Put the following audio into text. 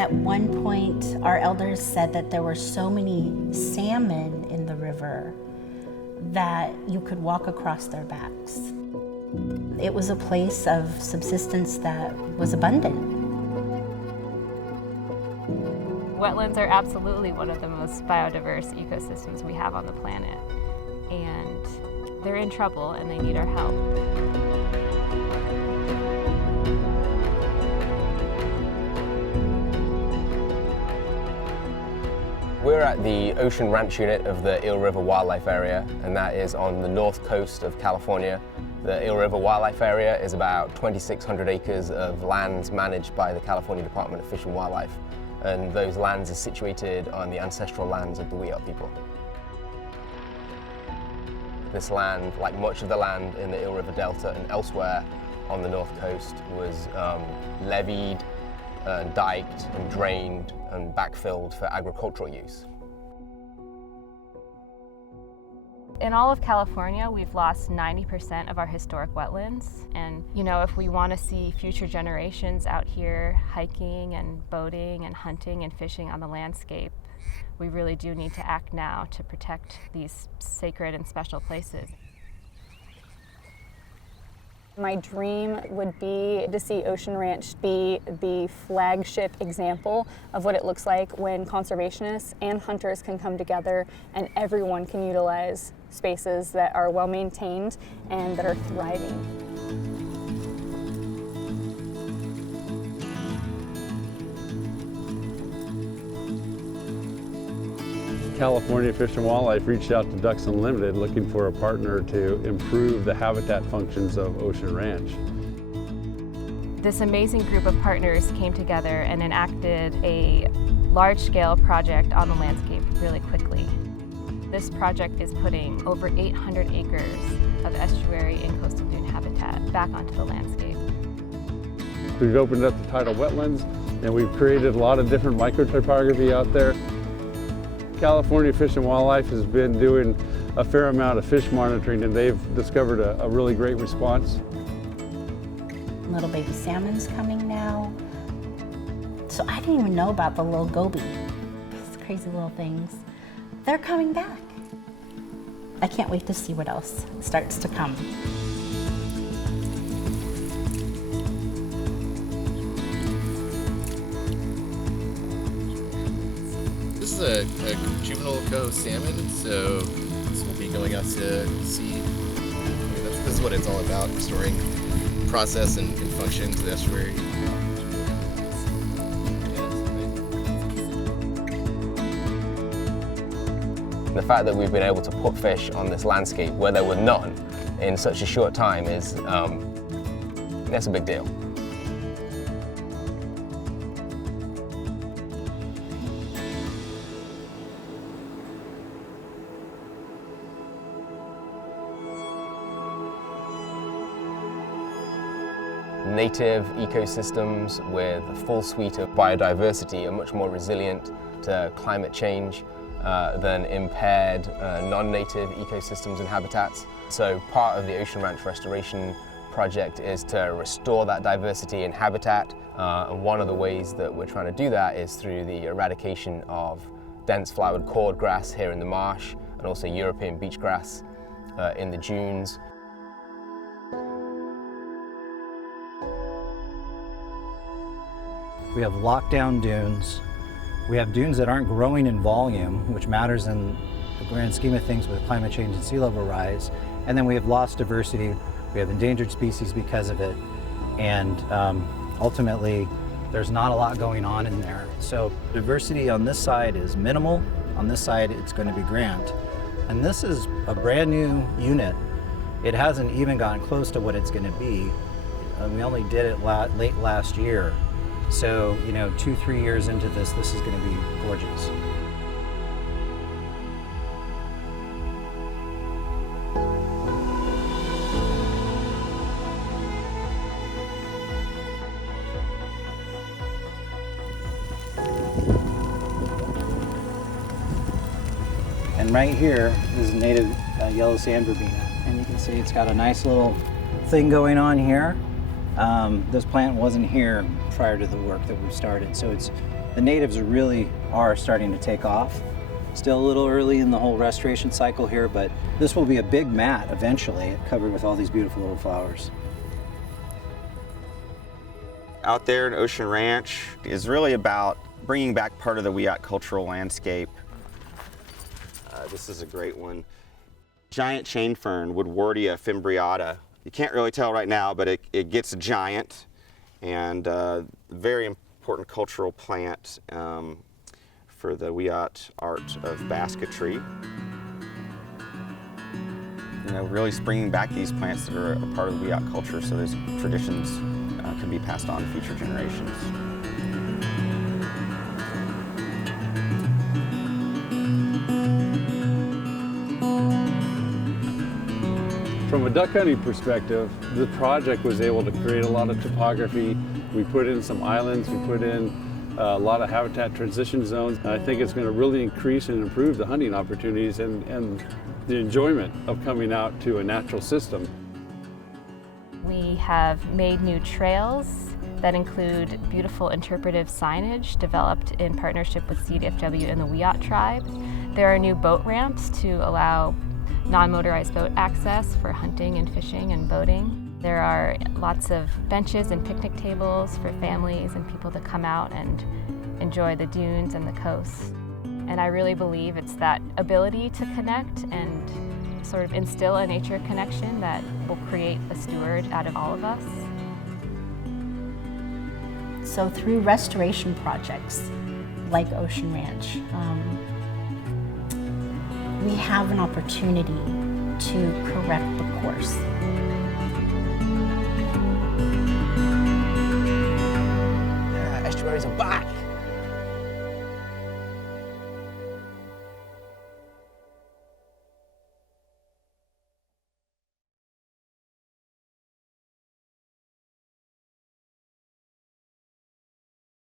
At one point, our elders said that there were so many salmon in the river that you could walk across their backs. It was a place of subsistence that was abundant. Wetlands are absolutely one of the most biodiverse ecosystems we have on the planet, and they're in trouble and they need our help. We're at the Ocean Ranch unit of the Eel River Wildlife Area, and that is on the north coast of California. The Eel River Wildlife Area is about 2,600 acres of lands managed by the California Department of Fish and Wildlife, and those lands are situated on the ancestral lands of the Eel people. This land, like much of the land in the Eel River Delta and elsewhere on the north coast, was levied, diked and drained and backfilled for agricultural use. In all of California, we've lost 90% of our historic wetlands. And, you know, if we want to see future generations out here hiking and boating and hunting and fishing on the landscape, we really do need to act now to protect these sacred and special places. My dream would be to see Ocean Ranch be the flagship example of what it looks like when conservationists and hunters can come together and everyone can utilize spaces that are well maintained and that are thriving. California Fish and Wildlife reached out to Ducks Unlimited looking for a partner to improve the habitat functions of Ocean Ranch. This amazing group of partners came together and enacted a large-scale project on the landscape really quickly. This project is putting over 800 acres of estuary and coastal dune habitat back onto the landscape. We've opened up the tidal wetlands and we've created a lot of different microtypography out there. California Fish and Wildlife has been doing a fair amount of fish monitoring and they've discovered a really great response. Little baby salmon's coming now. So I didn't even know about the little goby. These crazy little things. They're coming back. I can't wait to see what else starts to come. This is a juvenile Coho salmon, so this will be going out to sea. This is what it's all about, restoring process and function to the estuary. The fact that we've been able to put fish on this landscape where there were none in such a short time is, that's a big deal. Native ecosystems with a full suite of biodiversity are much more resilient to climate change than impaired non-native ecosystems and habitats. So part of the Ocean Ranch Restoration Project is to restore that diversity in habitat, and one of the ways that we're trying to do that is through the eradication of dense flowered cordgrass here in the marsh and also European beach grass in the dunes. We have lockdown dunes. We have dunes that aren't growing in volume, which matters in the grand scheme of things with climate change and sea level rise. And then we have lost diversity. We have endangered species because of it. And ultimately, there's not a lot going on in there. So diversity on this side is minimal. On this side, it's going to be grand. And this is a brand new unit. It hasn't even gotten close to what it's going to be. We only did it late last year. So, you know, 2-3 years into this is going to be gorgeous. And right here is native yellow sand verbena. And you can see it's got a nice little thing going on here. This plant wasn't here prior to the work that we've started, so it's The natives really are starting to take off. Still a little early in the whole restoration cycle here, but this will be a big mat eventually, covered with all these beautiful little flowers. Out there in Ocean Ranch is really about bringing back part of the Wiyot cultural landscape. This is a great one. Giant chain fern, Woodwardia fimbriata. You can't really tell right now, but it gets giant, and very important cultural plant for the Wiyot art of basketry. You know, really bringing back these plants that are a part of the Wiyot culture, so those traditions can be passed on to future generations. From a duck hunting perspective, the project was able to create a lot of topography. We put in some islands, we put in a lot of habitat transition zones. And I think it's going to really increase and improve the hunting opportunities and the enjoyment of coming out to a natural system. We have made new trails that include beautiful interpretive signage developed in partnership with CDFW and the Wiyot tribe. There are new boat ramps to allow non-motorized boat access for hunting and fishing and boating. There are lots of benches and picnic tables for families and people to come out and enjoy the dunes and the coast. And I really believe it's that ability to connect and sort of instill a nature connection that will create a steward out of all of us. So through restoration projects like Ocean Ranch, we have an opportunity to correct the course.